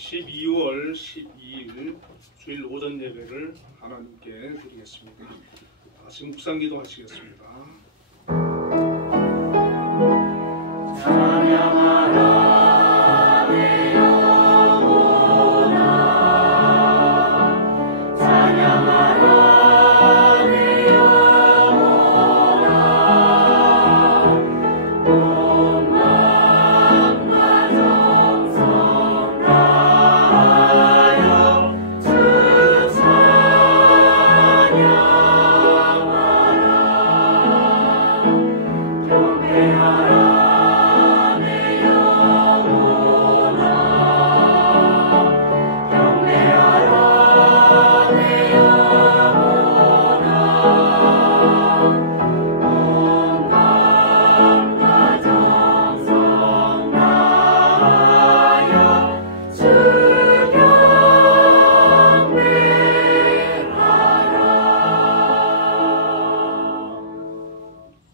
12월 12일 주일 오전 예배를 하나님께 드리겠습니다. 다시 묵상기도 하시겠습니다. 찬양하라 내 영혼아, 찬양하라 내 영혼아, 온 마음과 정성 다하여 주 찬양하라. 경배하라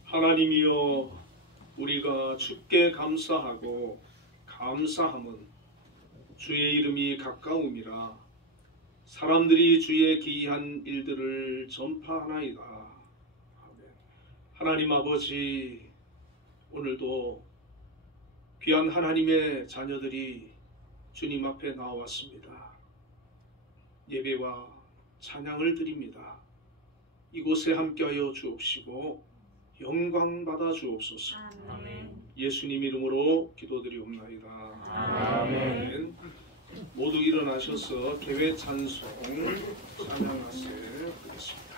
하나님이여, 우리가 주께 감사하고 감사함은 주의 이름이 가까움이라 사람들이 주의 기이한 일들을 전파하나이다. 아멘. 하나님 아버지, 오늘도 귀한 하나님의 자녀들이 주님 앞에 나왔습니다. 예배와 찬양을 드립니다. 이곳에 함께하여 주옵시고 영광 받아 주옵소서. 아멘. 예수님 이름으로 기도드리옵나이다. 아멘. 모두 일어나셔서 개회 찬송 찬양하세 보겠습니다.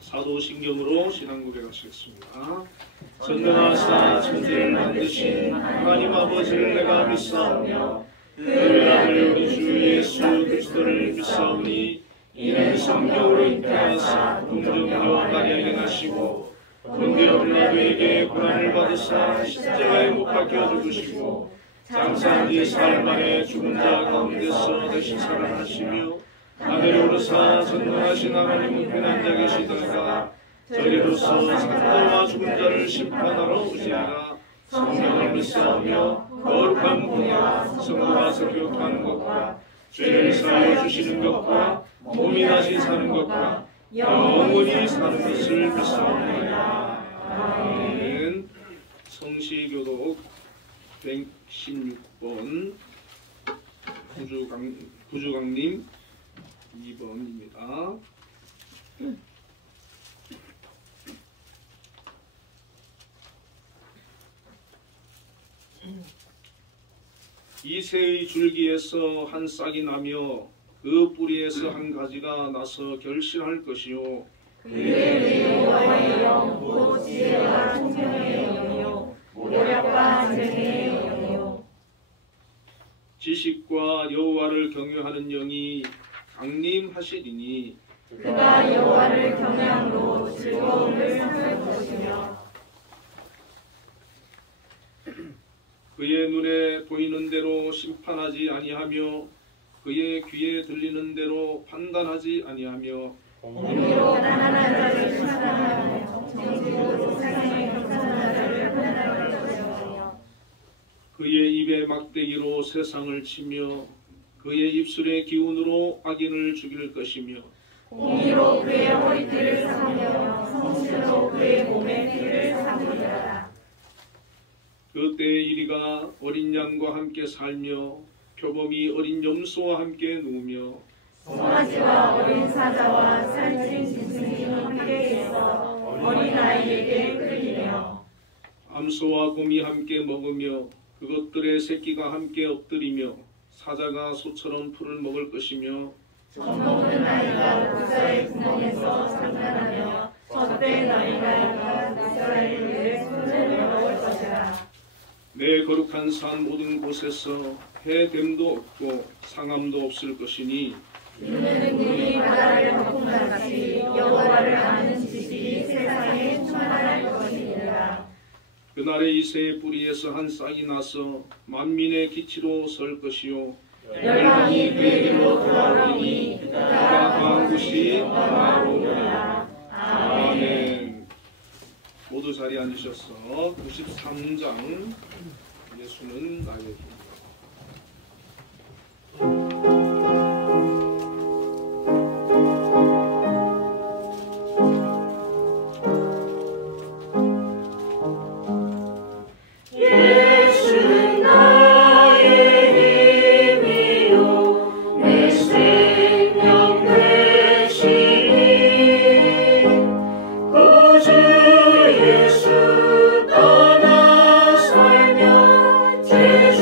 사도신경으로 신앙고백 하시겠습니다. 전능하사 천지를 만드신 하나님 아버지를 내가 믿사오며 그를 아들 우리 주 예수 그리스도를 믿사오니 이는 성령으로 잉태하사 동정녀와 마리아에게 나시고 본디오 빌라도에게 고난을 받으사 십자가에 못 박혀 죽으시고 장사한 뒤 사흘 만에 죽은 자 가운데서 대신 살아나시며 하늘에 오르사 전능하신 하나님 우편한 자 계시다가 저리로서 사도와 죽은 자를 심판하러 오시리라. 성령을 믿사오며 거룩한 공의와 성도와서 교육하는 것과 죄를 사하여 주시는 것과 몸이 다시 사는 것과 영원히 사는 것을 믿사옵나이다. 아멘. 성시교독 116번 구주강님 2번입니다. 이새의 줄기에서 한 싹이 나며 그 뿌리에서 한 가지가 나서 결실할 것이요 그의 여호와의 영 곧 지혜와 총명의 영이요 모략과 재능의 영이요 지식과 여호와를 경외하는 영이 강림하시리니 그가 여호와를 경외함으로 즐거움을 삼을 것이며 그의 눈에 보이는 대로 심판하지 아니하며 그의 귀에 들리는 대로 판단하지 아니하며 공의로 가난한 자를 심판하며 정직으로 세상의 경건한 자를 판단할 것이며 그의 입에 막대기로 세상을 치며 그의 입술의 기운으로 악인을 죽일 것이며 공의로 그의 허리띠를 삼으며 성실로 그의 몸에 띠를 삼으리라. 그때의 이리가 어린 양과 함께 살며 표범이 어린 염소와 함께 누우며 송아지와 어린 사자와 살찐 짐승이 함께 있어 어린아이에게 끌리며 암소와 곰이 함께 먹으며 그것들의 새끼가 함께 엎드리며 사자가 소처럼 풀을 먹을 것이며 젖먹는 아이가 부자의 구멍에서 장난하며 젖된 어린아이가 부자의 위에 손을 넣을 것이라. 내 거룩한 산 모든 곳에서 해됨도 없고 상함도 없을 것이니 이는 눈이 바다를 덮음같이 여호와를 아는 지식이 세상에 충만할 것이니라. 그날에 이새의 뿌리에서 한 싹이 나서 만민의 기치로 설 것이요 열방이 그에게로 돌아오니 그가 강한 곳이 평화로우리라. 아멘. 모두 자리에 앉으셔서 93장 예수는 나의 힘. 예수는 나의 힘이요 내 생명 되시니 구주 예수 떠나 살며 제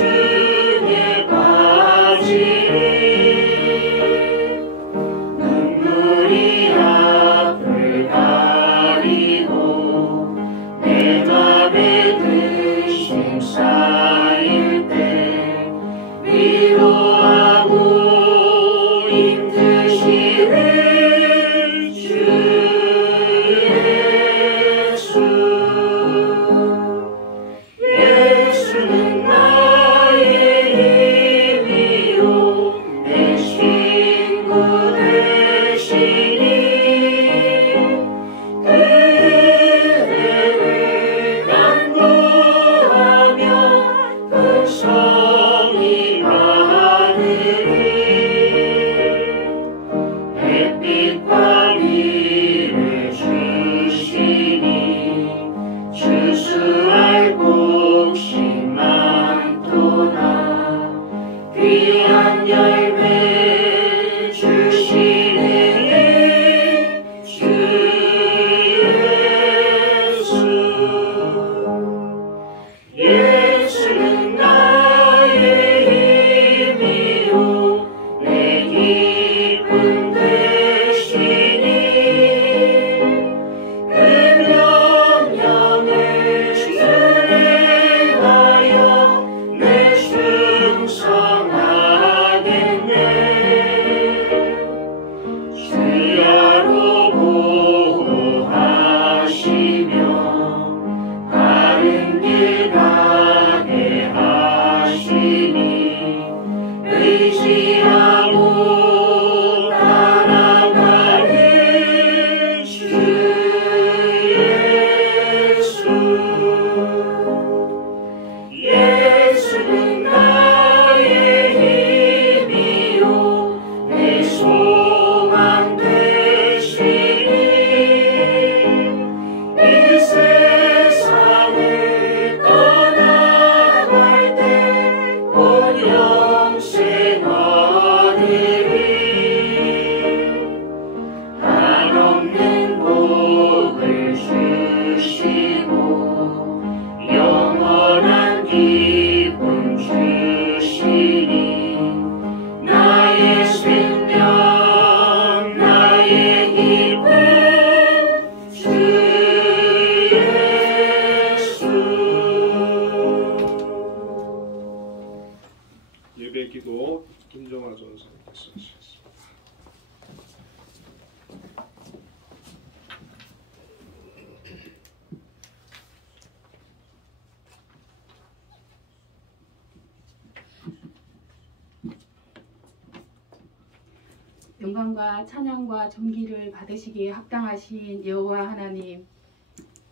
영광과 찬양과 존귀를 받으시기에 합당하신 여호와 하나님,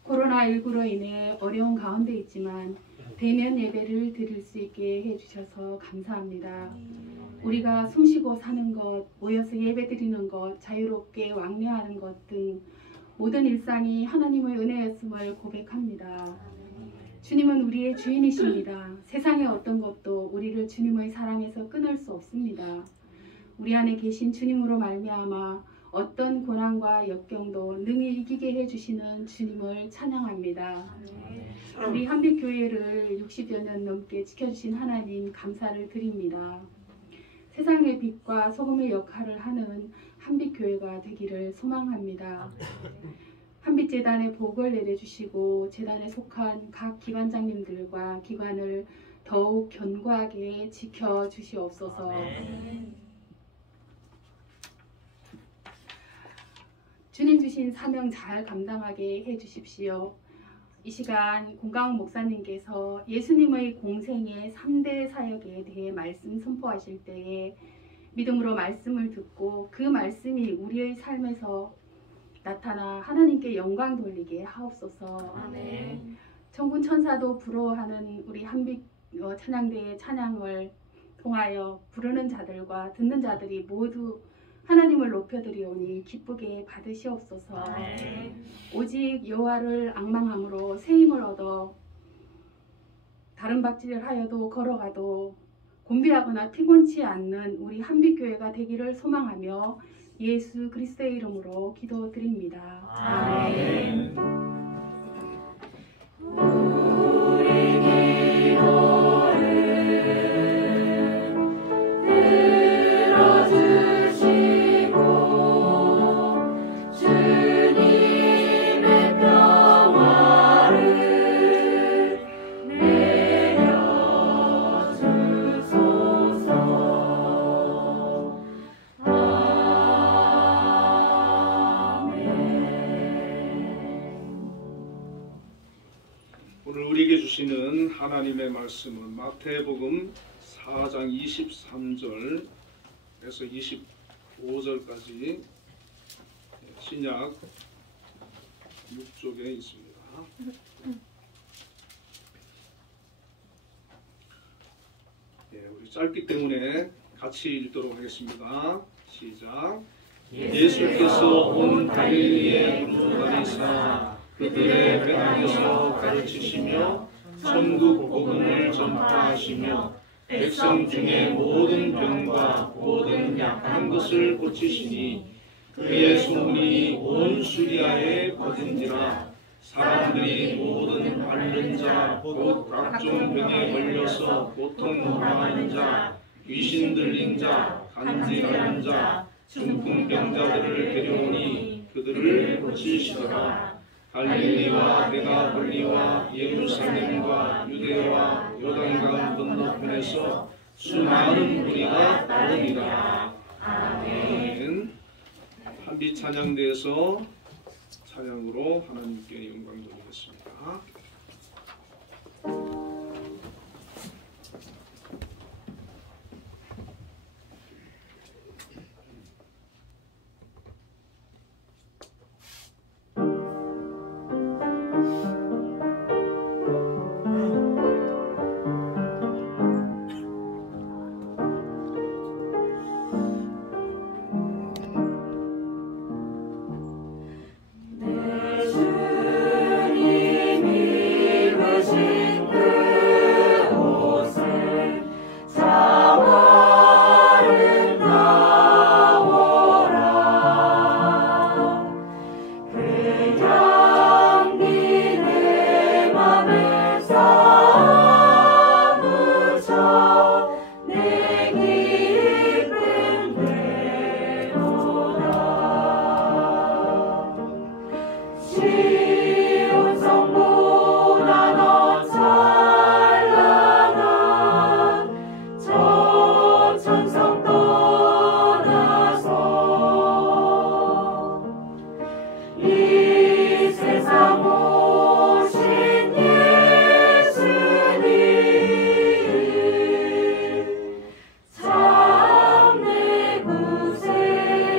코로나19로 인해 어려운 가운데 있지만 대면 예배를 드릴 수 있게 해주셔서 감사합니다. 우리가 숨쉬고 사는 것, 모여서 예배 드리는 것, 자유롭게 왕래하는 것 등 모든 일상이 하나님의 은혜였음을 고백합니다. 주님은 우리의 주인이십니다. 세상의 어떤 것도 우리를 주님의 사랑에서 끊을 수 없습니다. 우리 안에 계신 주님으로 말미암아 어떤 고난과 역경도 능히 이기게 해주시는 주님을 찬양합니다. 우리 한빛교회를 60여 년 넘게 지켜주신 하나님 감사를 드립니다. 세상의 빛과 소금의 역할을 하는 한빛교회가 되기를 소망합니다. 한빛재단에 복을 내려주시고 재단에 속한 각 기관장님들과 기관을 더욱 견고하게 지켜주시옵소서. 주님 주신 사명 잘 감당하게 해주십시오. 이 시간 공강훈 목사님께서 예수님의 공생의 3대 사역에 대해 말씀 선포하실 때에 믿음으로 말씀을 듣고 그 말씀이 우리의 삶에서 나타나 하나님께 영광 돌리게 하옵소서. 아멘. 천군 천사도 부러워하는 우리 한빛 찬양대의 찬양을 통하여 부르는 자들과 듣는 자들이 모두 하나님을 높여드리오니 기쁘게 받으시옵소서. 아멘. 오직 여호와를 앙망함으로 새 힘을 얻어 다른 박질을 하여도 걸어가도 곤비하거나 피곤치 않는 우리 한빛교회가 되기를 소망하며 예수 그리스도의 이름으로 기도드립니다. 아멘. 우리 기도를 들어주시고 주님의 평화를 내려주소서. 오늘 우리에게 주시는 하나님의 말씀은 마태복음 4장 23절에서 25절까지 신약 6쪽에 있습니다. 우리 짧기 때문에 같이 읽도록 하겠습니다. 시작. 예수께서 온 갈릴리에 다니사 그들의 배당에서 가르치시며 천국 복음을 전파하시며 백성 중에 모든 병과 모든 약한 것을 고치시니 그의 소문이 온 수리아에 퍼진지라. 사람들이 모든 앓는 자 곧 각종 병에 걸려서 고통당하는 자, 귀신 들린 자, 간질하는 자, 중풍병자들을 데려오니 그들을 고치시더라. 갈릴리와 데가볼리와 예루살렘과 유대와 요단강 건너편에서 수많은 무리가 따르니라. 아멘. 한빛 찬양대에서 찬양으로 하나님께 영광 돌리겠습니다. 참 내 구세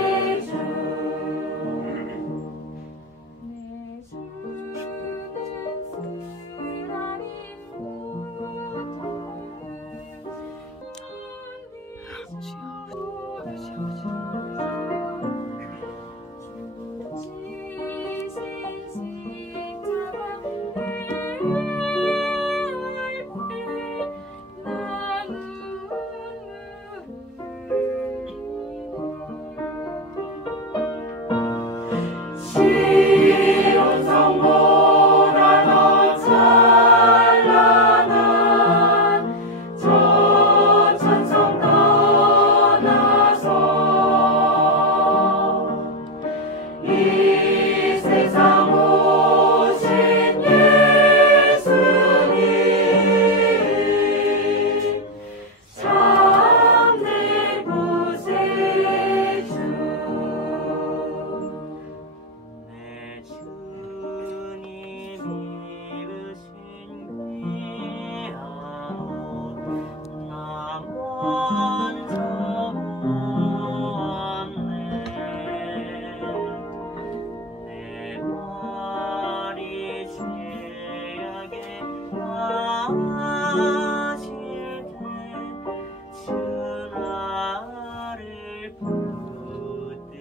하실 때 전하를 붙들네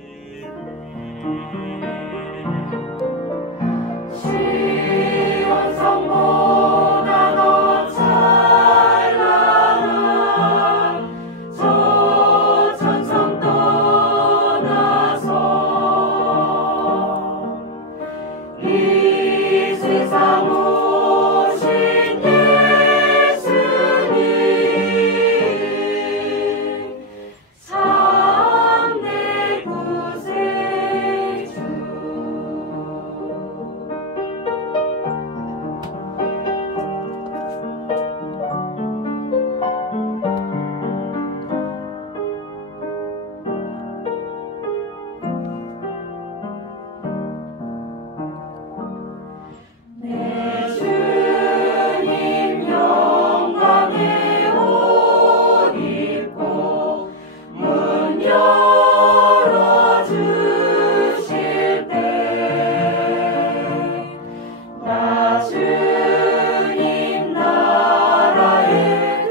시온 성보다 더 찬란한 저 천성 떠나서 이 세상 오신 예수님 참내 구세주 내 주님 영광의 옷 입고 문 열어주실 때 나 주님 나라에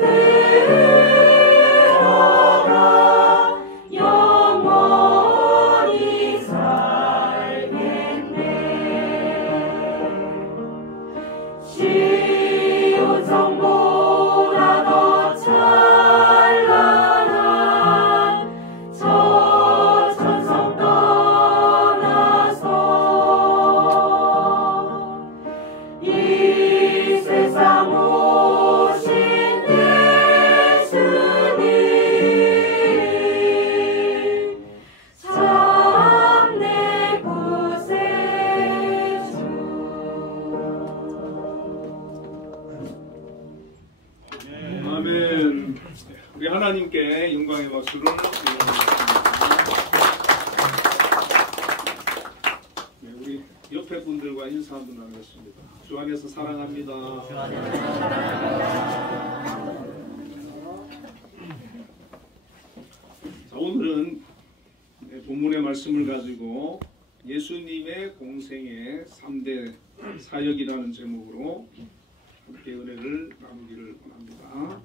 들어가 영원히 살겠네 시온 성보다 더 찬란한 저 천성 떠나서 이 세상 오신 예수님 참내 구세주 아멘. 우리 하나님께 영광의 박수를 드리겠습니다. 네, 우리 옆에 분들과 인사 한번 나누겠습니다. 주 안에서 사랑합니다. 자, 오늘은 본문의 말씀을 가지고 예수님의 공생의 3대 사역이라는 제목으로 함께 은혜를 나누기를 원합니다.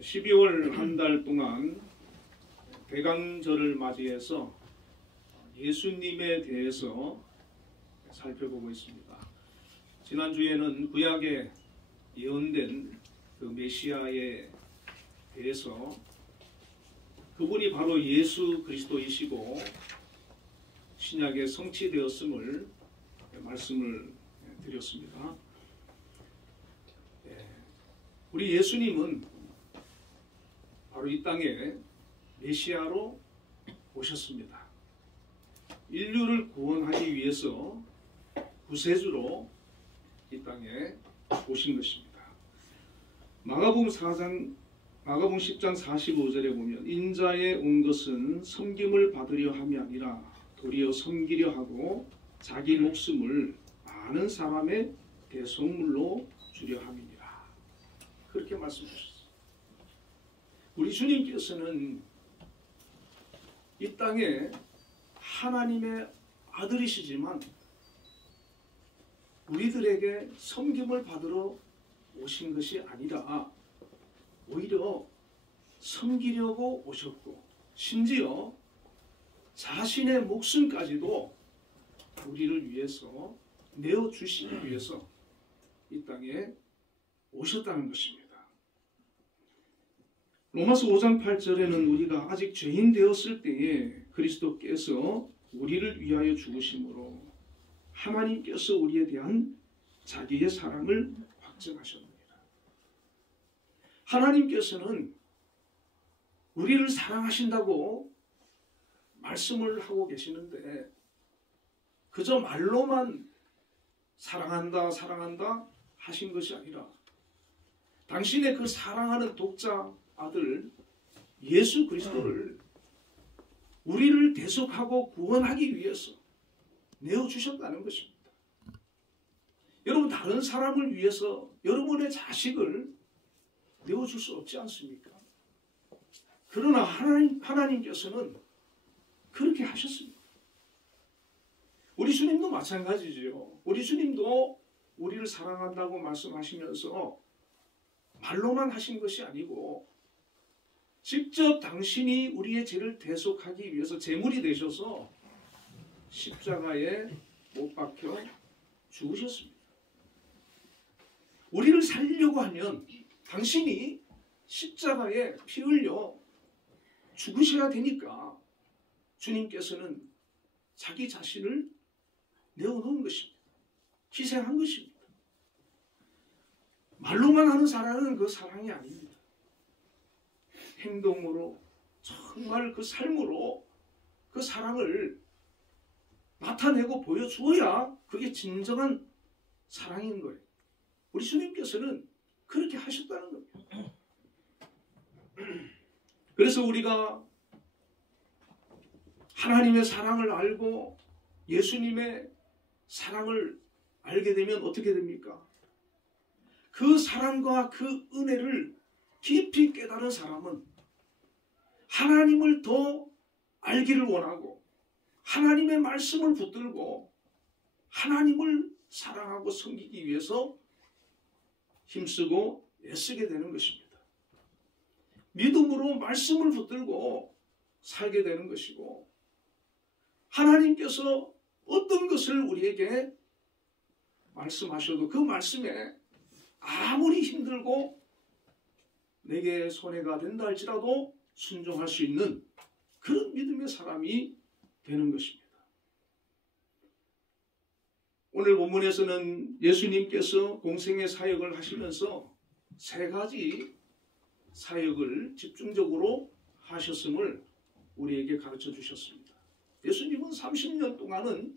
12월 한 달 동안 대강절을 맞이해서 예수님에 대해서 살펴보고 있습니다. 지난주에는 구약에 예언된 그 메시아에 대해서 그분이 바로 예수 그리스도이시고 신약에 성취되었음을 말씀을 드렸습니다. 우리 예수님은 바로 이 땅에 메시아로 오셨습니다. 인류를 구원하기 위해서 구세주로 이 땅에 오신 것입니다. 마가복음 10장 45절에 보면 인자에 온 것은 섬김을 받으려 함이 아니라 도리어 섬기려 하고 자기 목숨을 많은 사람의 대속물로 주려 함이니라. 그렇게 말씀하셨어요. 우리 주님께서는 이 땅에 하나님의 아들이시지만 우리들에게 섬김을 받으러 오신 것이 아니라 오히려 섬기려고 오셨고 심지어 자신의 목숨까지도 우리를 위해서 내어주시기 위해서 이 땅에 오셨다는 것입니다. 로마서 5장 8절에는 우리가 아직 죄인 되었을 때에 그리스도께서 우리를 위하여 죽으심으로 하나님께서 우리에 대한 자기의 사랑을 확증하셨습니다. 하나님께서는 우리를 사랑하신다고 말씀을 하고 계시는데 그저 말로만 사랑한다 사랑한다 하신 것이 아니라 당신의 그 사랑하는 독자 아들 예수 그리스도를 우리를 대속하고 구원하기 위해서 내어주셨다는 것입니다. 여러분, 다른 사람을 위해서 여러분의 자식을 내어줄 수 없지 않습니까? 그러나 하나님께서는 그렇게 하셨습니다. 우리 주님도 마찬가지죠. 우리 주님도 우리를 사랑한다고 말씀하시면서 말로만 하신 것이 아니고 직접 당신이 우리의 죄를 대속하기 위해서 제물이 되셔서 십자가에 못 박혀 죽으셨습니다. 우리를 살리려고 하면 당신이 십자가에 피 흘려 죽으셔야 되니까 주님께서는 자기 자신을 내어놓은 것입니다. 희생한 것입니다. 말로만 하는 사랑은 그 사랑이 아닙니다. 행동으로 정말 그 삶으로 그 사랑을 나타내고 보여주어야 그게 진정한 사랑인 거예요. 우리 주님께서는 그렇게 하셨다는 겁니다. 그래서 우리가 하나님의 사랑을 알고 예수님의 사랑을 알게 되면 어떻게 됩니까? 그 사랑과 그 은혜를 깊이 깨달은 사람은 하나님을 더 알기를 원하고 하나님의 말씀을 붙들고 하나님을 사랑하고 섬기기 위해서 힘쓰고 애쓰게 되는 것입니다. 믿음으로 말씀을 붙들고 살게 되는 것이고 하나님께서 어떤 것을 우리에게 말씀하셔도 그 말씀에 아무리 힘들고 내게 손해가 된다 할지라도 순종할 수 있는 그런 믿음의 사람이 되는 것입니다. 오늘 본문에서는 예수님께서 공생의 사역을 하시면서 세 가지 사역을 집중적으로 하셨음을 우리에게 가르쳐 주셨습니다. 예수님은 30년 동안은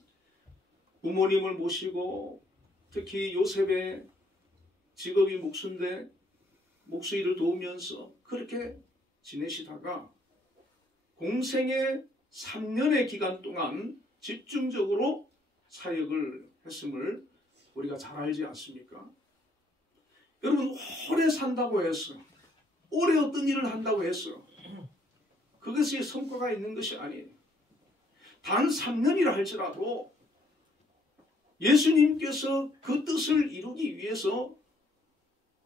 부모님을 모시고 특히 요셉의 직업이 목수인데 목수일을 도우면서 그렇게 지내시다가 공생의 3년의 기간 동안 집중적으로 사역을 했음을 우리가 잘 알지 않습니까? 여러분 오래 산다고 해서 오래 어떤 일을 한다고 해서 그것이 성과가 있는 것이 아니에요. 단 3년이라 할지라도 예수님께서 그 뜻을 이루기 위해서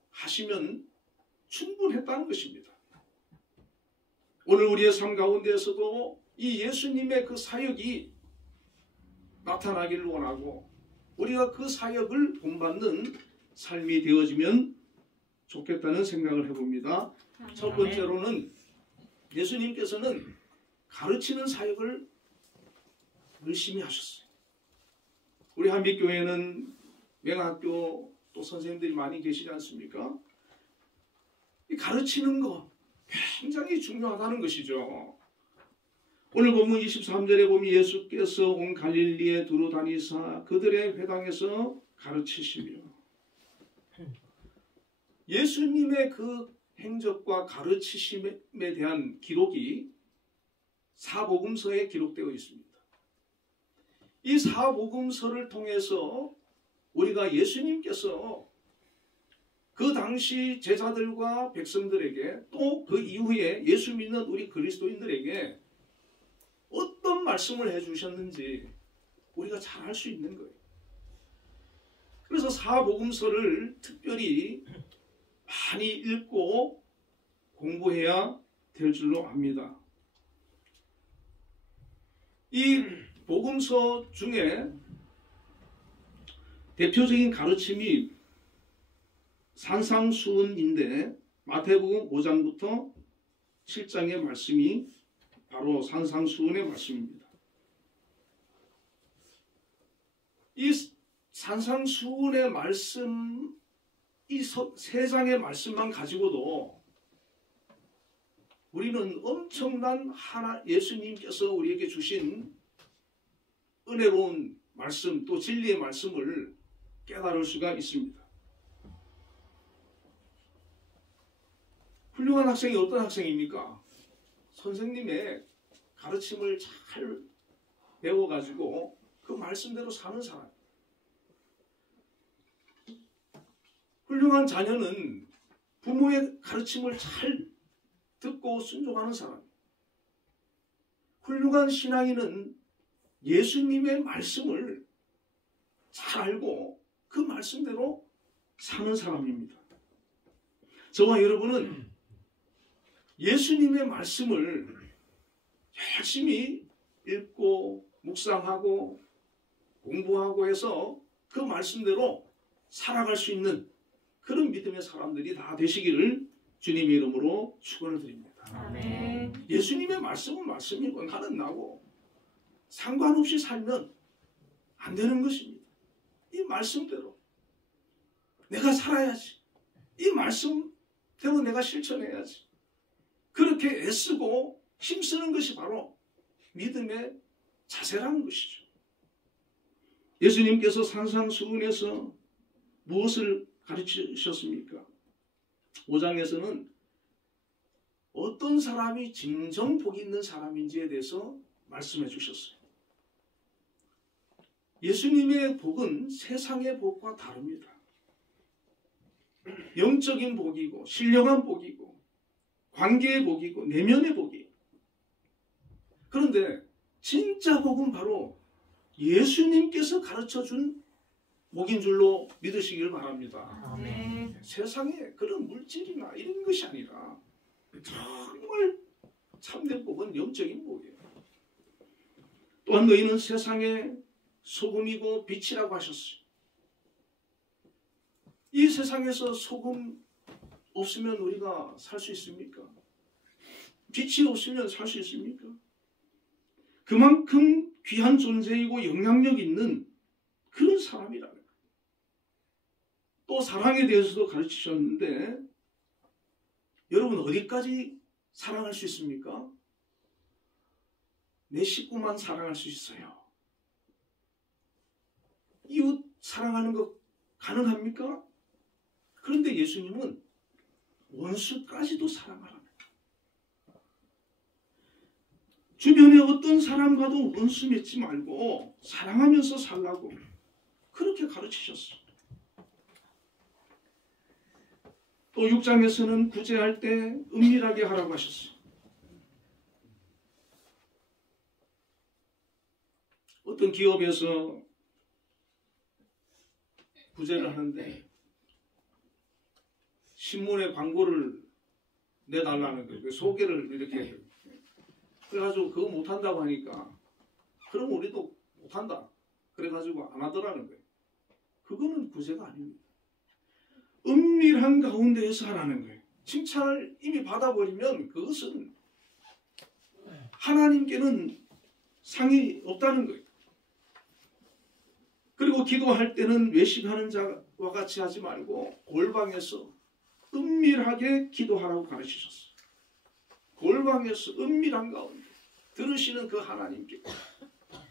하시면 충분했다는 것입니다. 오늘 우리의 삶 가운데에서도 이 예수님의 그 사역이 나타나기를 원하고 우리가 그 사역을 본받는 삶이 되어지면 좋겠다는 생각을 해봅니다. 첫 번째로는 예수님께서는 가르치는 사역을 열심히 하셨어요. 우리 한빛교회는 명학교 또 선생님들이 많이 계시지 않습니까? 이 가르치는 거 굉장히 중요하다는 것이죠. 오늘 본문 23절에 보면 예수께서 온 갈릴리에 두루 다니사 그들의 회당에서 가르치시며 예수님의 그 행적과 가르치심에 대한 기록이 사복음서에 기록되어 있습니다. 이 사복음서를 통해서 우리가 예수님께서 그 당시 제자들과 백성들에게 또 그 이후에 예수 믿는 우리 그리스도인들에게 어떤 말씀을 해주셨는지 우리가 잘 알 수 있는 거예요. 그래서 사복음서를 특별히 많이 읽고 공부해야 될 줄로 압니다. 이 복음서 중에 대표적인 가르침이 산상수훈인데 마태복음 5장부터 7장의 말씀이 바로 산상수훈의 말씀입니다. 이 산상수훈의 말씀, 이 세 장의 말씀만 가지고도 우리는 엄청난 예수님께서 우리에게 주신 은혜로운 말씀 또 진리의 말씀을 깨달을 수가 있습니다. 훌륭한 학생이 어떤 학생입니까? 선생님의 가르침을 잘 배워가지고 그 말씀대로 사는 사람. 훌륭한 자녀는 부모의 가르침을 잘 듣고 순종하는 사람. 훌륭한 신앙인은 예수님의 말씀을 잘 알고 그 말씀 말씀대로 사는 사람입니다. 저와 여러분은 예수님의 말씀을 열심히 읽고 묵상하고 공부하고 해서 그 말씀대로 살아갈 수 있는 그런 믿음의 사람들이 다 되시기를 주님의 이름으로 축원을 드립니다. 아멘. 예수님의 말씀은 말씀이고 나는 나고 상관없이 살면 안 되는 것입니다. 이 말씀대로 내가 살아야지. 이 말씀대로 내가 실천해야지. 그렇게 애쓰고 힘쓰는 것이 바로 믿음의 자세라는 것이죠. 예수님께서 산상수훈에서 무엇을 가르치셨습니까? 5장에서는 어떤 사람이 진정 복이 있는 사람인지에 대해서 말씀해 주셨어요. 예수님의 복은 세상의 복과 다릅니다. 영적인 복이고 신령한 복이고 관계의 복이고 내면의 복이에요. 그런데 진짜 복은 바로 예수님께서 가르쳐준 복인 줄로 믿으시길 바랍니다. 아멘. 세상에 그런 물질이나 이런 것이 아니라 정말 참된 복은 영적인 복이에요. 또한 너희는 세상의 소금이고 빛이라고 하셨어요. 이 세상에서 소금 없으면 우리가 살 수 있습니까? 빛이 없으면 살 수 있습니까? 그만큼 귀한 존재이고 영향력 있는 그런 사람이라는 거예요. 또 사랑에 대해서도 가르치셨는데 여러분 어디까지 사랑할 수 있습니까? 내 식구만 사랑할 수 있어요. 이웃 사랑하는 거 가능합니까? 그런데 예수님은 원수까지도 사랑하라는 거예요. 주변에 어떤 사람과도 원수 맺지 말고 사랑하면서 살라고 그렇게 가르치셨어요. 또 6장에서는 구제할 때 은밀하게 하라고 하셨어요. 어떤 기업에서 구제를 하는데 신문에 광고를 내달라는 거예요. 소개를 이렇게 그래가지고 그거 못한다고 하니까 그럼 우리도 못한다. 그래가지고 안 하더라는 거예요. 그거는 구제가 아닙니다. 은밀한 가운데에서 하라는 거예요. 칭찬을 이미 받아버리면 그것은 하나님께는 상이 없다는 거예요. 그리고 기도할 때는 외식하는 자와 같이 하지 말고 골방에서 은밀하게 기도하라고 가르치셨어요. 골방에서 은밀한 가운데 들으시는 그 하나님께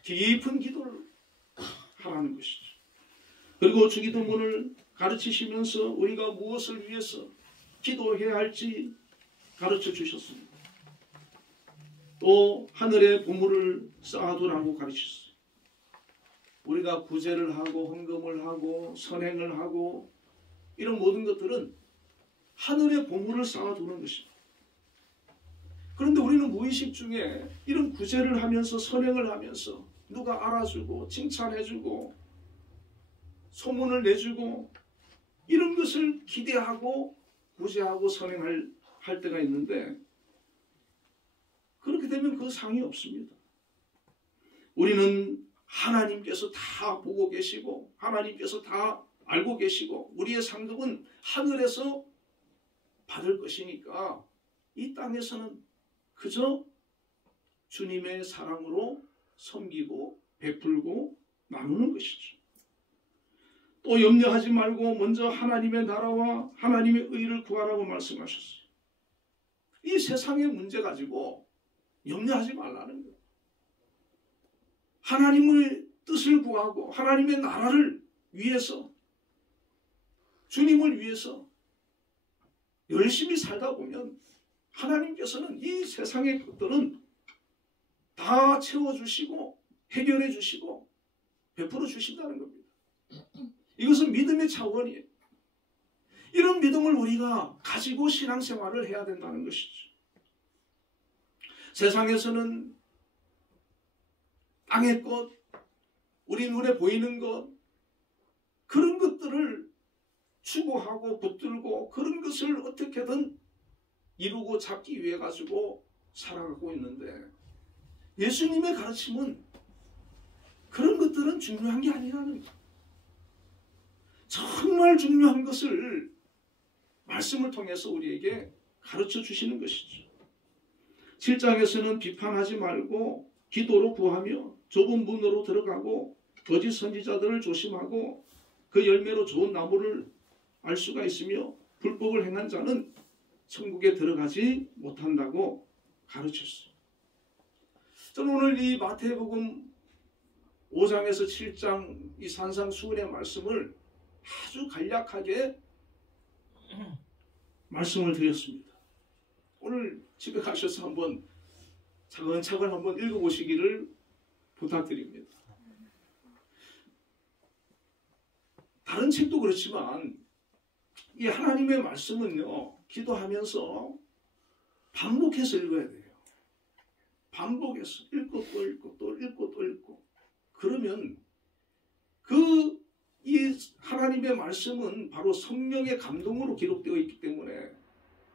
깊은 기도를 하라는 것이죠. 그리고 주기도문을 가르치시면서 우리가 무엇을 위해서 기도해야 할지 가르쳐 주셨습니다. 또 하늘에 보물을 쌓아두라고 가르치셨어요. 우리가 구제를 하고 헌금을 하고 선행을 하고 이런 모든 것들은 하늘에 보물을 쌓아두는 것입니다. 그런데 우리는 무의식 중에 이런 구제를 하면서 선행을 하면서 누가 알아주고 칭찬해주고 소문을 내주고 이런 것을 기대하고 구제하고 선행할 때가 있는데 그렇게 되면 그 상이 없습니다. 우리는 하나님께서 다 보고 계시고 하나님께서 다 알고 계시고 우리의 상급은 하늘에서 받을 것이니까 이 땅에서는 그저 주님의 사랑으로 섬기고 베풀고 나누는 것이죠. 또 염려하지 말고 먼저 하나님의 나라와 하나님의 의를 구하라고 말씀하셨어요. 이 세상의 문제 가지고 염려하지 말라는 거예요. 하나님의 뜻을 구하고 하나님의 나라를 위해서 주님을 위해서 열심히 살다 보면 하나님께서는 이 세상의 것들은 다 채워주시고 해결해 주시고 베풀어 주신다는 겁니다. 이것은 믿음의 차원이에요. 이런 믿음을 우리가 가지고 신앙생활을 해야 된다는 것이죠. 세상에서는 땅의 것, 우리 눈에 보이는 것, 그런 것 것들을 추구하고 붙들고 그런 것을 어떻게든 이루고 잡기 위해 가지고 살아가고 있는데, 예수님의 가르침은 그런 것들은 중요한 게 아니라는 거예요. 정말 중요한 것을 말씀을 통해서 우리에게 가르쳐 주시는 것이죠. 7장에서는 비판하지 말고 기도로 구하며 좁은 문으로 들어가고 거짓 선지자들을 조심하고 그 열매로 좋은 나무를 알 수가 있으며 불법을 행한 자는 천국에 들어가지 못한다고 가르쳤어요. 저는 오늘 이 마태복음 5장에서 7장 이 산상수훈의 말씀을 아주 간략하게 말씀을 드렸습니다. 오늘 집에 가셔서 한번 차근차근 한번 읽어보시기를 부탁드립니다. 다른 책도 그렇지만 이 하나님의 말씀은요, 기도하면서 반복해서 읽어야 돼요. 반복해서 읽고 또 읽고 또 읽고 또 읽고. 그러면 이 하나님의 말씀은 바로 성령의 감동으로 기록되어 있기 때문에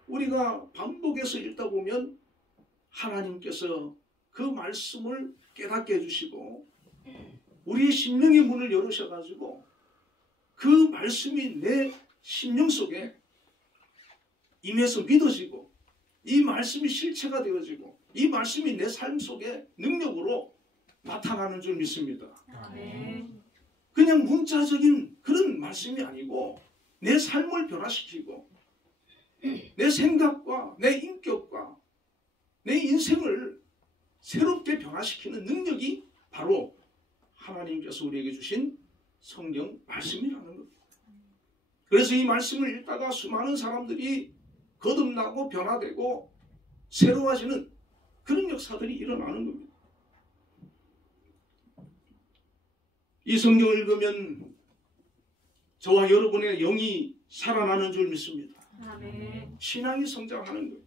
우리가 반복해서 읽다 보면 하나님께서 그 말씀을 깨닫게 해주시고 우리의 심령의 문을 열으셔가지고 그 말씀이 내 심령 속에 임해서 믿어지고 이 말씀이 실체가 되어지고 이 말씀이 내 삶 속에 능력으로 나타나는 줄 믿습니다. 아멘. 그냥 문자적인 그런 말씀이 아니고 내 삶을 변화시키고 내 생각과 내 인격과 내 인생을 새롭게 변화시키는 능력이 바로 하나님께서 우리에게 주신 성경 말씀이라는 겁니다. 그래서 이 말씀을 읽다가 수많은 사람들이 거듭나고 변화되고 새로워지는 그런 역사들이 일어나는 겁니다. 이 성경을 읽으면 저와 여러분의 영이 살아나는 줄 믿습니다. 아멘. 신앙이 성장하는 거예요.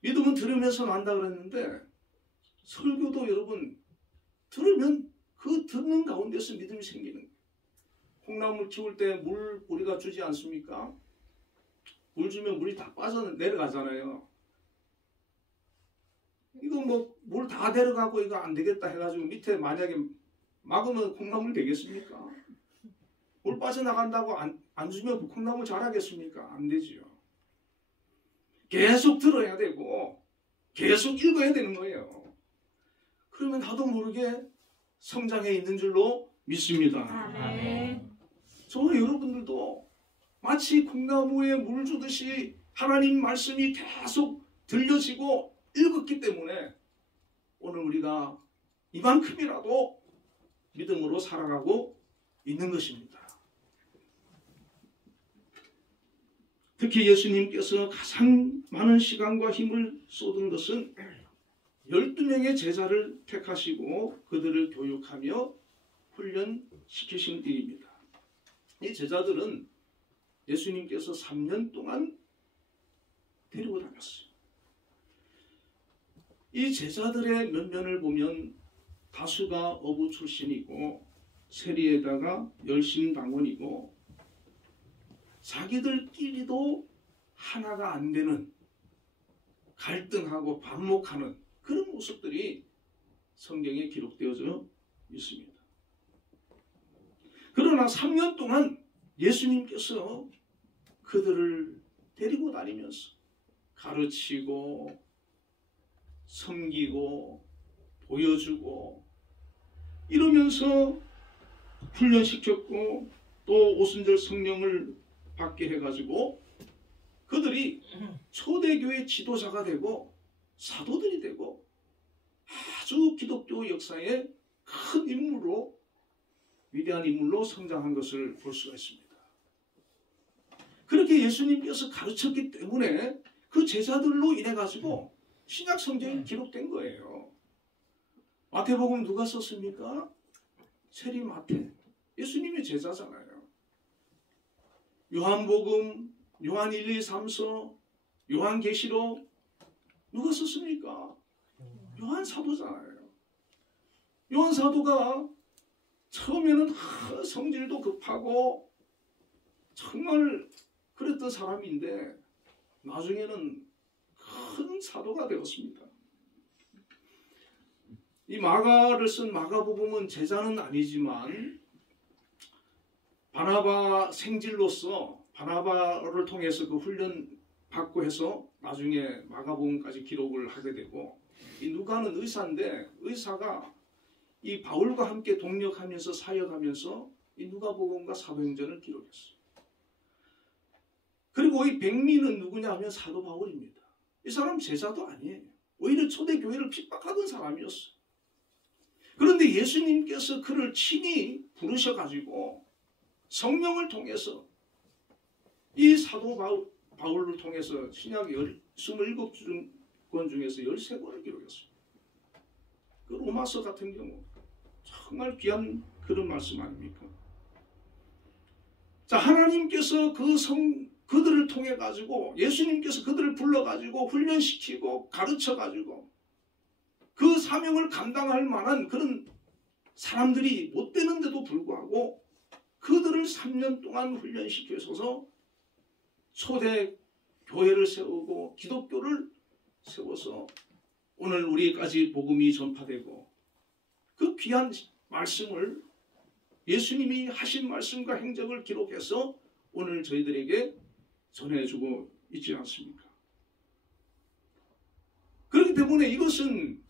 믿음은 들으면서 난다 그랬는데 설교도 여러분 들으면 그 듣는 가운데서 믿음이 생기는 거예요. 콩나물 키울 때 물 우리가 주지 않습니까? 물 주면 물이 다 빠져 내려가잖아요. 이거 뭐 물 다 내려가고 이거 안 되겠다 해가지고 밑에 만약에 막으면 콩나물 되겠습니까? 물 빠져나간다고 안 주면 콩나물 자라겠습니까? 안 되지요. 계속 들어야 되고 계속 읽어야 되는 거예요. 그러면 나도 모르게 성장해 있는 줄로 믿습니다. 아멘. 저와 여러분들도 마치 콩나무에 물 주듯이 하나님 말씀이 계속 들려지고 읽었기 때문에 오늘 우리가 이만큼이라도 믿음으로 살아가고 있는 것입니다. 특히 예수님께서 가장 많은 시간과 힘을 쏟은 것은 12명의 제자를 택하시고 그들을 교육하며 훈련시키신 일입니다. 이 제자들은 예수님께서 3년 동안 데리고 다녔어요. 이 제자들의 면면을 보면 다수가 어부 출신이고 세리에다가 열심당원이고 자기들끼리도 하나가 안 되는 갈등하고 반목하는 그런 모습들이 성경에 기록되어져 있습니다. 그러나 3년 동안 예수님께서 그들을 데리고 다니면서 가르치고 섬기고 보여주고 이러면서 훈련시켰고 또 오순절 성령을 받게 해가지고 그들이 초대교회 지도자가 되고 사도들이 되고 아주 기독교 역사의 큰 인물로 위대한 인물로 성장한 것을 볼 수가 있습니다. 그렇게 예수님께서 가르쳤기 때문에 그 제자들로 인해 가지고 신약 성경이 기록된 거예요. 마태복음 누가 썼습니까? 세리 마태. 예수님의 제자잖아요. 요한복음, 요한 1, 2, 3서, 요한계시록 누가 썼습니까? 요한 사도잖아요. 요한 사도가 처음에는 성질도 급하고 정말 그랬던 사람인데 나중에는 큰 사도가 되었습니다. 이 마가를 쓴 마가복음은 제자는 아니지만 바나바 생질로서 바나바를 통해서 그 훈련 받고 해서 나중에 마가복음까지 기록을 하게 되고, 이 누가는 의사인데 의사가 이 바울과 함께 동력하면서 사역하면서 이 누가복음과 사도행전을 기록했어요. 그리고 이 백미는 누구냐 하면 사도 바울입니다. 이 사람 제자도 아니에요. 오히려 초대교회를 핍박하던 사람이었어요. 그런데 예수님께서 그를 친히 부르셔가지고 성령을 통해서 이 사도 바울을 통해서 신약 27권 중에서 13권을 기록했습니다. 그 로마서 같은 경우 정말 귀한 그런 말씀 아닙니까? 자, 하나님께서 그들을 통해 가지고 예수님께서 그들을 불러 가지고 훈련시키고 가르쳐 가지고 그 사명을 감당할 만한 그런 사람들이 못 되는데도 불구하고 그들을 3년 동안 훈련시켜서 초대 교회를 세우고 기독교를 세워서 오늘 우리까지 복음이 전파되고, 그 귀한 말씀을 예수님이 하신 말씀과 행적을 기록해서 오늘 저희들에게 전해주고 있지 않습니까? 그렇기 때문에 이것은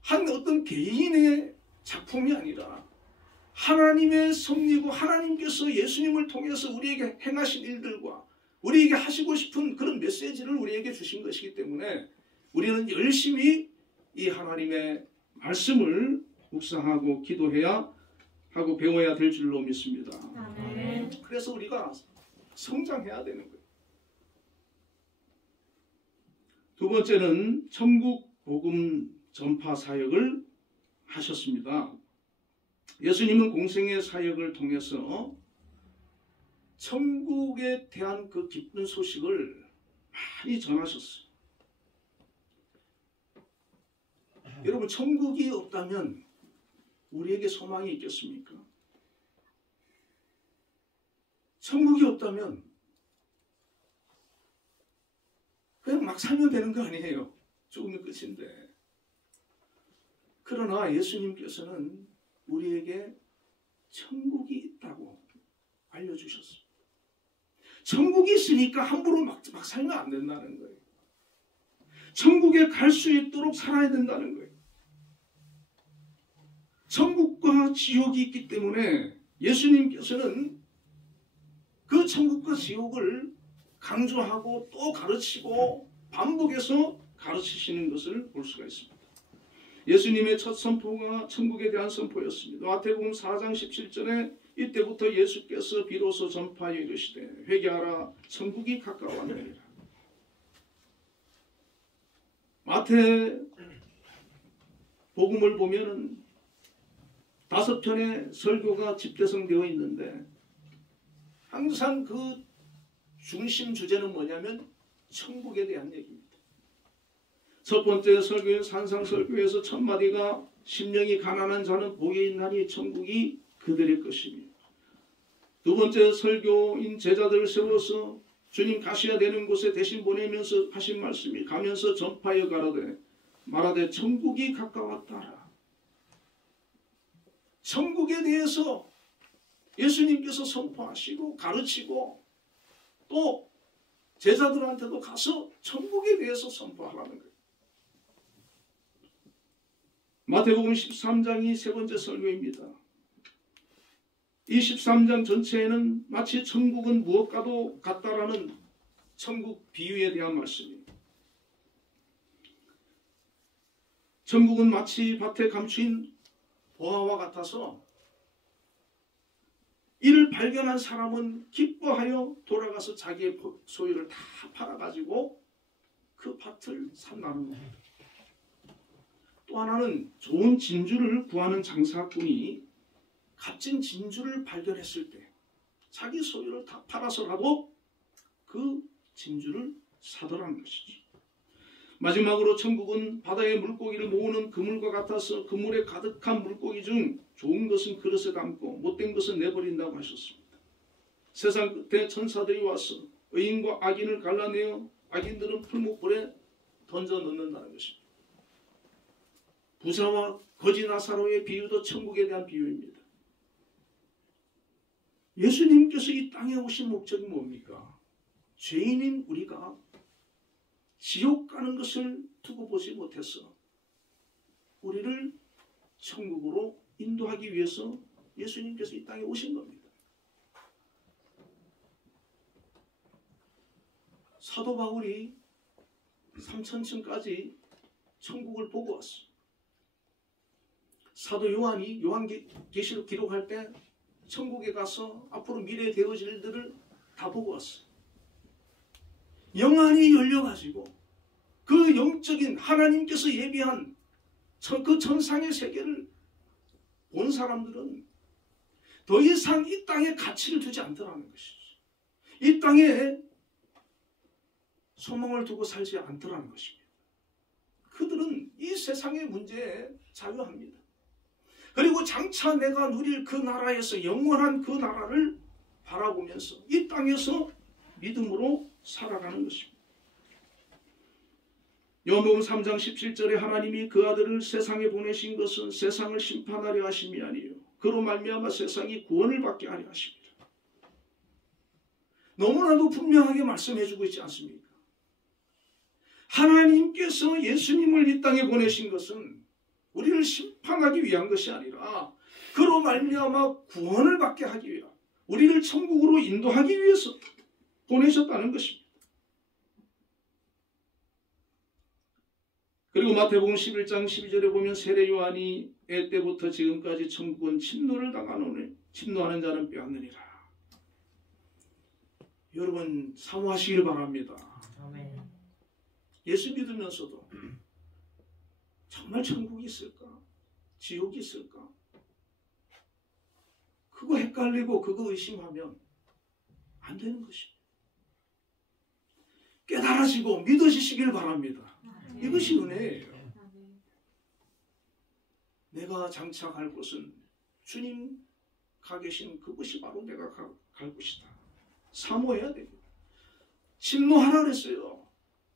한 어떤 개인의 작품이 아니라 하나님의 섭리고 하나님께서 예수님을 통해서 우리에게 행하신 일들과 우리에게 하시고 싶은 그런 메시지를 우리에게 주신 것이기 때문에 우리는 열심히 이 하나님의 말씀을 묵상하고 기도해야 하고 배워야 될 줄로 믿습니다. 아멘. 그래서 우리가 성장해야 되는 거예요. 두 번째는 천국 복음 전파 사역을 하셨습니다. 예수님은 공생의 사역을 통해서 천국에 대한 그 기쁜 소식을 많이 전하셨어요. 여러분, 천국이 없다면 우리에게 소망이 있겠습니까? 천국이 없다면 그냥 막 살면 되는 거 아니에요. 죽으면 끝인데. 그러나 예수님께서는 우리에게 천국이 있다고 알려주셨어요. 천국이 있으니까 함부로 막 살면 안 된다는 거예요. 천국에 갈 수 있도록 살아야 된다는 거예요. 천국과 지옥이 있기 때문에 예수님께서는 그 천국과 지옥을 강조하고 또 가르치고 반복해서 가르치시는 것을 볼 수가 있습니다. 예수님의 첫 선포가 천국에 대한 선포였습니다. 마태복음 4장 17절에 이때부터 예수께서 비로소 전파하여 이르시되 회개하라 천국이 가까웠느니라. 마태복음을 보면은 5편의 설교가 집대성되어 있는데 항상 그 중심 주제는 뭐냐면 천국에 대한 얘기입니다. 첫 번째 설교인 산상설교에서 첫 마디가 심령이 가난한 자는 복이 있나니 천국이 그들의 것이며, 두 번째 설교인 제자들을 세워서 주님 가셔야 되는 곳에 대신 보내면서 하신 말씀이 가면서 전파하여 가라되 말하되 천국이 가까웠다라. 천국에 대해서 예수님께서 선포하시고 가르치고 또 제자들한테도 가서 천국에 대해서 선포하라는 거예요. 마태복음 13장이 세 번째 설교입니다. 이 13장 전체에는 마치 천국은 무엇과도 같다라는 천국 비유에 대한 말씀입니다. 천국은 마치 밭에 감추인 보화와 같아서 이를 발견한 사람은 기뻐하여 돌아가서 자기의 소유를 다 팔아가지고 그 밭을 산다는 겁니다. 또 하나는 좋은 진주를 구하는 장사꾼이 값진 진주를 발견했을 때 자기 소유를 다 팔아서라도 그 진주를 사더라는 것이죠. 마지막으로 천국은 바다의 물고기를 모으는 그물과 같아서 그물에 가득한 물고기 중 좋은 것은 그릇에 담고 못된 것은 내버린다고 하셨습니다. 세상 끝에 천사들이 와서 의인과 악인을 갈라내어 악인들은 풀무불에 던져 넣는다는 것입니다. 부자와 거지 나사로의 비유도 천국에 대한 비유입니다. 예수님께서 이 땅에 오신 목적이 뭡니까? 죄인인 우리가 지옥 가는 것을 두고 보지 못해서 우리를 천국으로 인도하기 위해서 예수님께서 이 땅에 오신 겁니다. 사도 바울이 3000층까지 천국을 보고 왔어. 사도 요한이 요한계시록 기록할 때 천국에 가서 앞으로 미래에 되어질 일들을 다 보고 왔어. 영안이 열려가지고 그 영적인 하나님께서 예비한 그 천상의 세계를 본 사람들은 더 이상 이 땅에 가치를 두지 않더라는 것이죠. 이 땅에 소망을 두고 살지 않더라는 것입니다. 그들은 이 세상의 문제에 자유합니다. 그리고 장차 내가 누릴 그 나라에서 영원한 그 나라를 바라보면서 이 땅에서 믿음으로 살아가는 것입니다. 요한복음 3장 17절에 하나님이 그 아들을 세상에 보내신 것은 세상을 심판하려 하심이 아니요 그로 말미암아 세상이 구원을 받게 하려 하십니다. 너무나도 분명하게 말씀해주고 있지 않습니까? 하나님께서 예수님을 이 땅에 보내신 것은 우리를 심판하기 위한 것이 아니라 그로 말미암아 구원을 받게 하기 위한 우리를 천국으로 인도하기 위해서 보내셨다는 것입니다. 그리고 마태복음 11장 12절에 보면 세례 요한이 애 때부터 지금까지 천국은 침노를 당하노니 침노하는 자는 빼앗느니라. 여러분 사모하시길 바랍니다. 아멘. 예수 믿으면서도 정말 천국이 있을까? 지옥이 있을까? 그거 헷갈리고 그거 의심하면 안 되는 것입니다. 깨달아지고 믿어지시길 바랍니다. 이것이 은혜예요. 내가 장차 갈 곳은 주님 가 계신 그곳이 바로 내가 갈 곳이다. 사모해야 됩니다. 침노하라 그랬어요.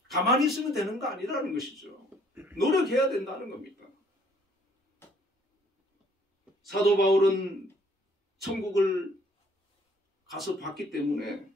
가만히 있으면 되는 거 아니라는 것이죠. 노력해야 된다는 겁니다. 사도 바울은 천국을 가서 봤기 때문에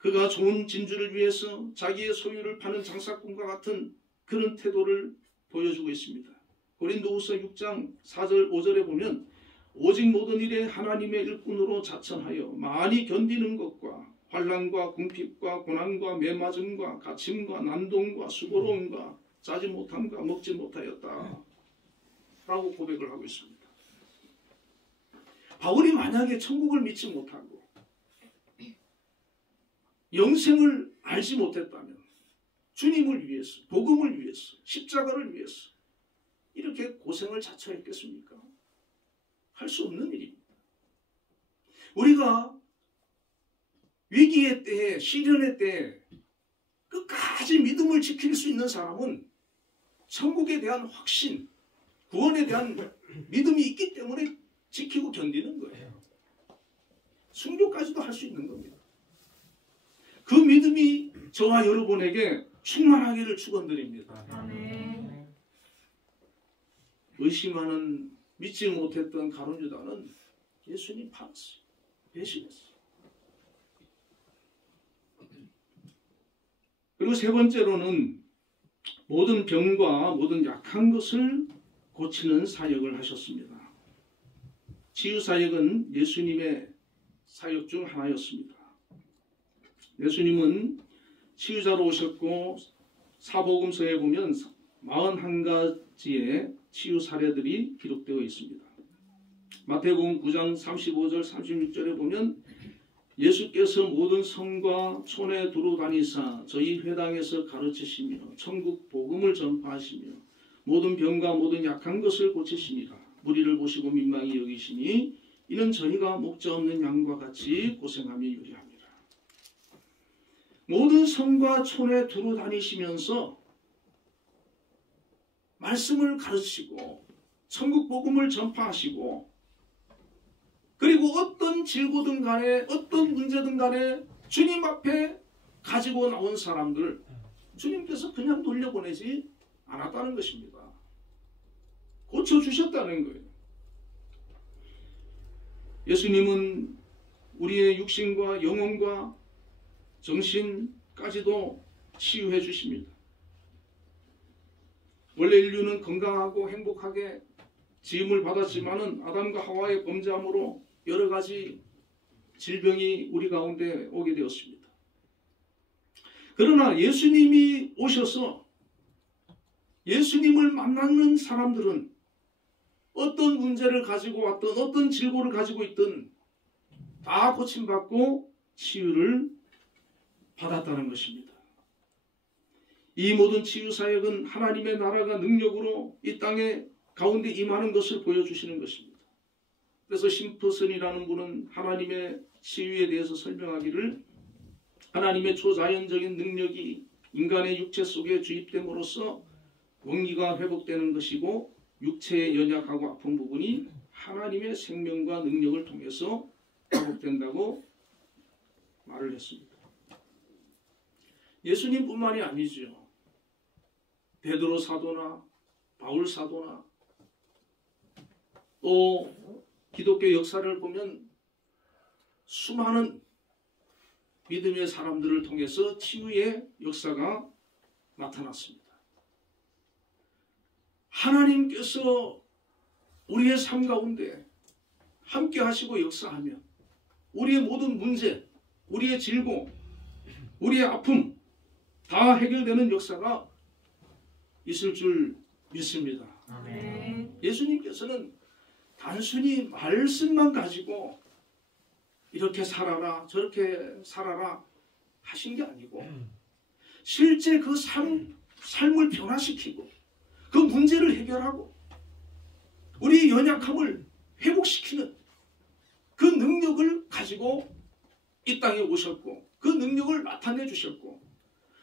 그가 좋은 진주를 위해서 자기의 소유를 파는 장사꾼과 같은 그런 태도를 보여주고 있습니다. 고린도후서 6장 4절 5절에 보면 오직 모든 일에 하나님의 일꾼으로 자천하여 많이 견디는 것과 환난과 궁핍과 고난과 매맞음과 갇힘과 난동과 수고로움과 짜지 못함과 먹지 못하였다 라고 고백을 하고 있습니다. 바울이 만약에 천국을 믿지 못하고 영생을 알지 못했다면 주님을 위해서 복음을 위해서 십자가를 위해서 이렇게 고생을 자처했겠습니까? 할 수 없는 일입니다. 우리가 위기의 때에 시련의 때에 끝까지 믿음을 지킬 수 있는 사람은 천국에 대한 확신, 구원에 대한 믿음이 있기 때문에 지키고 견디는 거예요. 순교까지도 할 수 있는 겁니다. 그 믿음이 저와 여러분에게 충만하기를 축원드립니다. 아멘. 의심하는 믿지 못했던 가룟 유다는 예수님 팔았어요. 배신했어요. 그리고 세 번째로는 모든 병과 모든 약한 것을 고치는 사역을 하셨습니다. 치유사역은 예수님의 사역 중 하나였습니다. 예수님은 치유자로 오셨고 사복음서에 보면 41가지의 치유 사례들이 기록되어 있습니다. 마태복음 9장 35절 36절에 보면 예수께서 모든 성과 촌에 두루 다니사 저희 회당에서 가르치시며 천국 복음을 전파하시며 모든 병과 모든 약한 것을 고치시니라. 무리를 보시고 민망히 여기시니 이는 저희가 목자 없는 양과 같이 고생하며 유리합니다. 모든 성과 촌에 두루 다니시면서 말씀을 가르치고 천국 복음을 전파하시고, 그리고 어떤 질고든 간에 어떤 문제든 간에 주님 앞에 가지고 나온 사람들 주님께서 그냥 돌려보내지 않았다는 것입니다. 고쳐주셨다는 거예요. 예수님은 우리의 육신과 영혼과 정신까지도 치유해 주십니다. 원래 인류는 건강하고 행복하게 지음을 받았지만은 아담과 하와의 범죄함으로 여러 가지 질병이 우리 가운데 오게 되었습니다. 그러나 예수님이 오셔서 예수님을 만나는 사람들은 어떤 문제를 가지고 왔든 어떤 질고를 가지고 있든 다 고침받고 치유를 받았다는 것입니다. 이 모든 치유 사역은 하나님의 나라가 능력으로 이 땅에 가운데 임하는 것을 보여주시는 것입니다. 그래서 심퍼슨이라는 분은 하나님의 치유에 대해서 설명하기를, 하나님의 초자연적인 능력이 인간의 육체 속에 주입됨으로써 원기가 회복되는 것이고, 육체의 연약하고 아픈 부분이 하나님의 생명과 능력을 통해서 회복된다고 말을 했습니다. 예수님뿐만이 아니죠. 베드로 사도나 바울 사도나 또 기독교 역사를 보면 수많은 믿음의 사람들을 통해서 치유의 역사가 나타났습니다. 하나님께서 우리의 삶 가운데 함께 하시고 역사하며 우리의 모든 문제, 우리의 질고, 우리의 아픔 다 해결되는 역사가 있을 줄 믿습니다. 아멘. 예수님께서는 단순히 말씀만 가지고 이렇게 살아라 저렇게 살아라 하신 게 아니고, 실제 그 삶을 변화시키고 그 문제를 해결하고 우리의 연약함을 회복시키는 그 능력을 가지고 이 땅에 오셨고, 그 능력을 나타내 주셨고,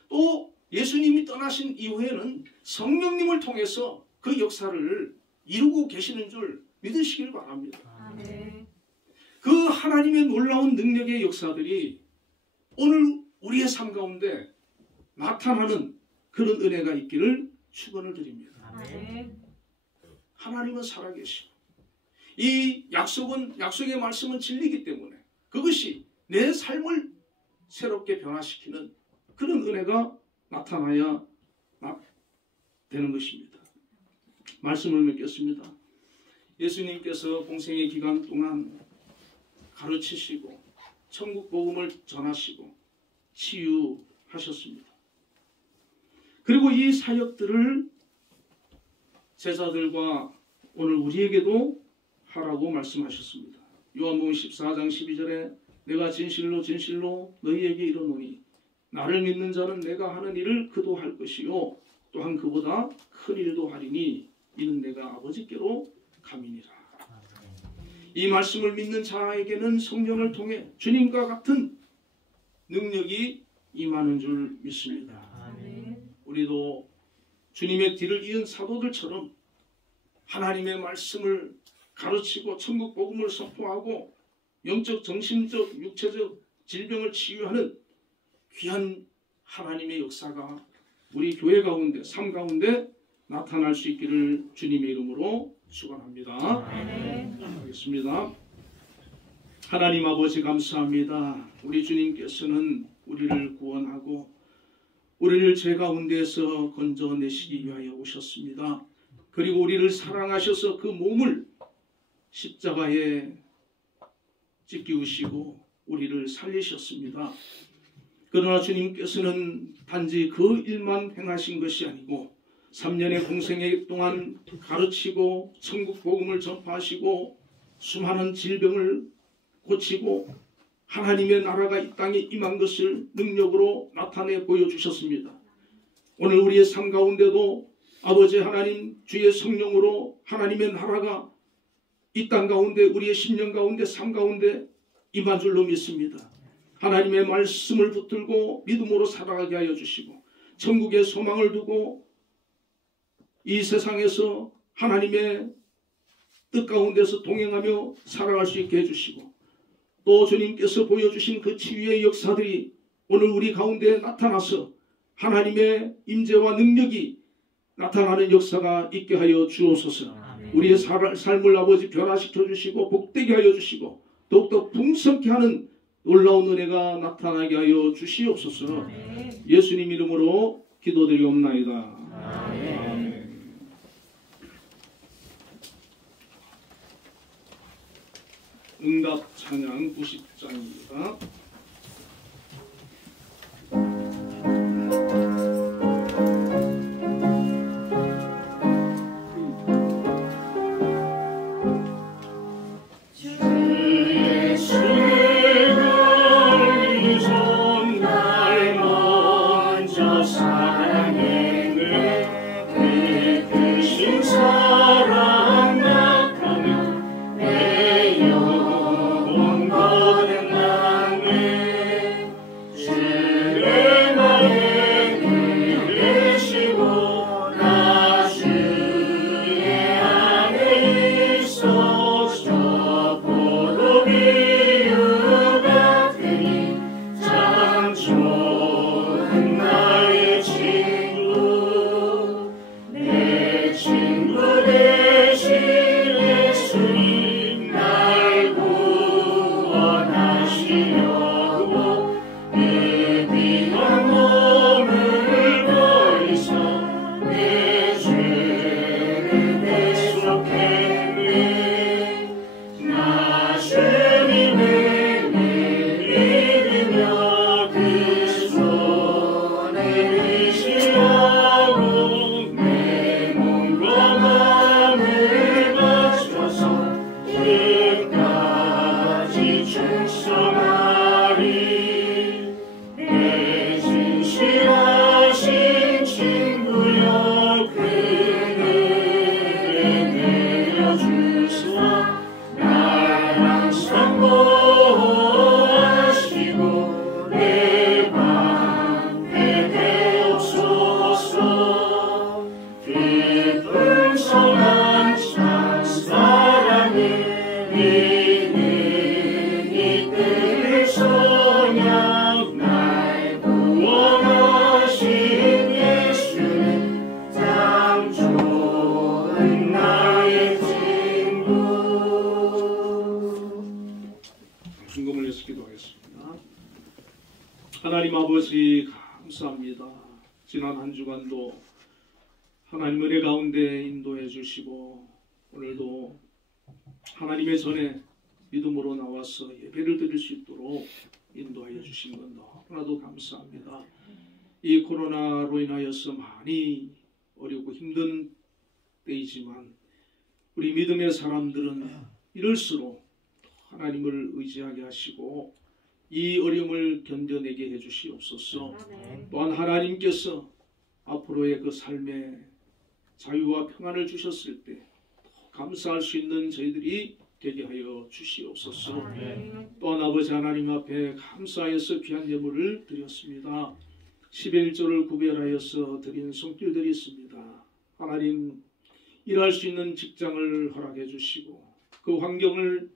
또 예수님이 떠나신 이후에는 성령님을 통해서 그 역사를 이루고 계시는 줄 믿으시길 바랍니다. 아멘. 그 하나님의 놀라운 능력의 역사들이 오늘 우리의 삶 가운데 나타나는 그런 은혜가 있기를 축원을 드립니다. 아멘. 하나님은 살아계시고 이 약속의 말씀은 진리이기 때문에 그것이 내 삶을 새롭게 변화시키는 그런 은혜가 나타나야 되는 것입니다. 말씀을 맺겠습니다. 예수님께서 공생의 기간 동안 가르치시고 천국 복음을 전하시고 치유하셨습니다. 그리고 이 사역들을 제자들과 오늘 우리에게도 하라고 말씀하셨습니다. 요한복음 14장 12절에 내가 진실로 진실로 너희에게 이르노니 나를 믿는 자는 내가 하는 일을 그도 할 것이요 또한 그보다 큰 일도 하리니 이는 내가 아버지께로 감이니라. 이 말씀을 믿는 자에게는 성령을 통해 주님과 같은 능력이 임하는 줄 믿습니다. 아멘. 우리도 주님의 뒤를 이은 사도들처럼 하나님의 말씀을 가르치고 천국 복음을 선포하고 영적, 정신적, 육체적 질병을 치유하는 귀한 하나님의 역사가 우리 교회 가운데, 삶 가운데 나타날 수 있기를 주님의 이름으로 축원합니다. 아멘. 하겠습니다. 하나님 아버지 감사합니다. 우리 주님께서는 우리를 구원하고 우리를 죄 가운데에서 건져내시기 위하여 오셨습니다. 그리고 우리를 사랑하셔서 그 몸을 십자가에 찢기우시고 우리를 살리셨습니다. 그러나 주님께서는 단지 그 일만 행하신 것이 아니고 3년의 공생애 동안 가르치고 천국 복음을 전파하시고 수많은 질병을 고치고 하나님의 나라가 이 땅에 임한 것을 능력으로 나타내 보여주셨습니다. 오늘 우리의 삶 가운데도 아버지 하나님 주의 성령으로 하나님의 나라가 이 땅 가운데 우리의 심령 가운데 삶 가운데 임한 줄로 믿습니다. 하나님의 말씀을 붙들고 믿음으로 살아가게 하여 주시고 천국의 소망을 두고 이 세상에서 하나님의 뜻 가운데서 동행하며 살아갈 수 있게 해주시고 또 주님께서 보여주신 그 치유의 역사들이 오늘 우리 가운데 나타나서 하나님의 임재와 능력이 나타나는 역사가 있게 하여 주옵소서. 우리의 삶을 아버지 변화시켜 주시고 복되게 하여 주시고 더욱더 풍성케 하는 놀라운 은혜가 나타나게 하여 주시옵소서. 예수님 이름으로 기도드리옵나이다. 아멘. 응답 찬양 90장입니다. 하나님 아버지 감사합니다. 지난 한 주간도 하나님 은혜 가운데 인도해 주시고 오늘도 하나님의 전에 믿음으로 나와서 예배를 드릴 수 있도록 인도하여 주신 건 너무나도 감사합니다. 이 코로나로 인하여서 많이 어렵고 힘든 때이지만 우리 믿음의 사람들은 이럴수록 하나님을 의지하게 하시고 이 어려움을 견뎌내게 해주시옵소서. 또한 하나님께서 앞으로의 그 삶의 자유와 평안을 주셨을 때 감사할 수 있는 저희들이 되게 하여 주시옵소서. 또한 아버지 하나님 앞에 감사해서 귀한 예물을 드렸습니다. 11조를 구별하여서 드린 손길들이 있습니다. 하나님 일할 수 있는 직장을 허락해 주시고 그 환경을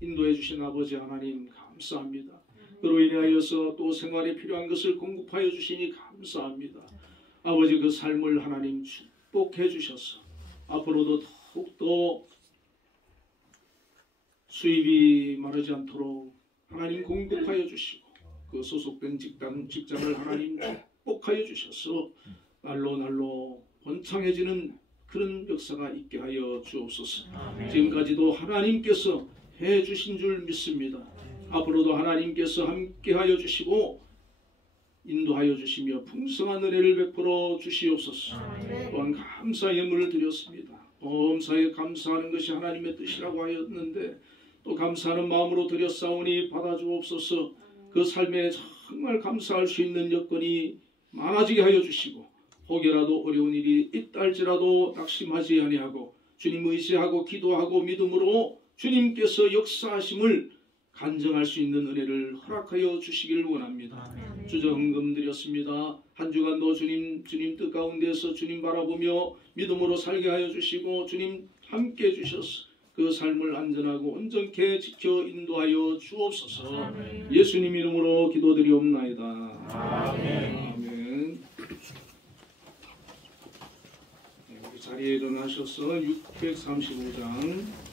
인도해 주신 아버지 하나님 감사합니다. 그로 인하여서 또 생활에 필요한 것을 공급하여 주시니 감사합니다. 아버지 그 삶을 하나님 축복해 주셔서 앞으로도 더욱더 수입이 마르지 않도록 하나님 공급하여 주시고 그 소속된 직장을 하나님 축복하여 주셔서 날로 번창해지는 그런 역사가 있게 하여 주옵소서. 지금까지도 하나님께서 해주신 줄 믿습니다. 앞으로도 하나님께서 함께하여 주시고 인도하여 주시며 풍성한 은혜를 베풀어 주시옵소서. 또한 감사 예물을 드렸습니다. 범사에 감사하는 것이 하나님의 뜻이라고 하였는데 또 감사하는 마음으로 드렸사오니 받아주옵소서. 그 삶에 정말 감사할 수 있는 여건이 많아지게 하여 주시고 혹여라도 어려운 일이 있다 할지라도 낙심하지 아니하고 주님 의지하고 기도하고 믿음으로 주님께서 역사하심을 간증할 수 있는 은혜를 허락하여 주시기를 원합니다. 주저 헌금 드렸습니다. 한 주간도 주님 뜻 가운데서 주님 바라보며 믿음으로 살게 하여 주시고 주님 함께 해주셔서 그 삶을 안전하고 온전케 지켜 인도하여 주옵소서. 예수님 이름으로 기도드리옵나이다. 아멘. 우리 자리에 일어나셔서 635장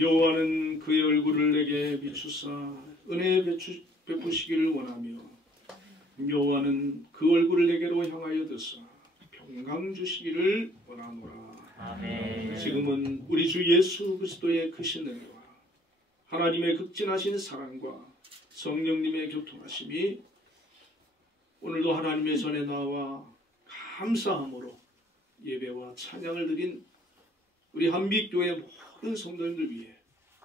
여호와는 그의 얼굴을 내게 비추사 은혜 베푸시기를 원하며 여호와는 그 얼굴을 내게로 향하여 드사 평강 주시기를 원하노라. 아멘. 지금은 우리 주 예수 그리스도의 크신 은혜와 하나님의 극진하신 사랑과 성령님의 교통하심이 오늘도 하나님의 전에 나와 감사함으로 예배와 찬양을 드린 우리 한빛교회 모든 성도님들 위해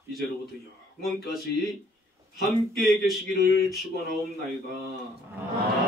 이제로부터 영원까지 함께 계시기를 축원하옵나이다.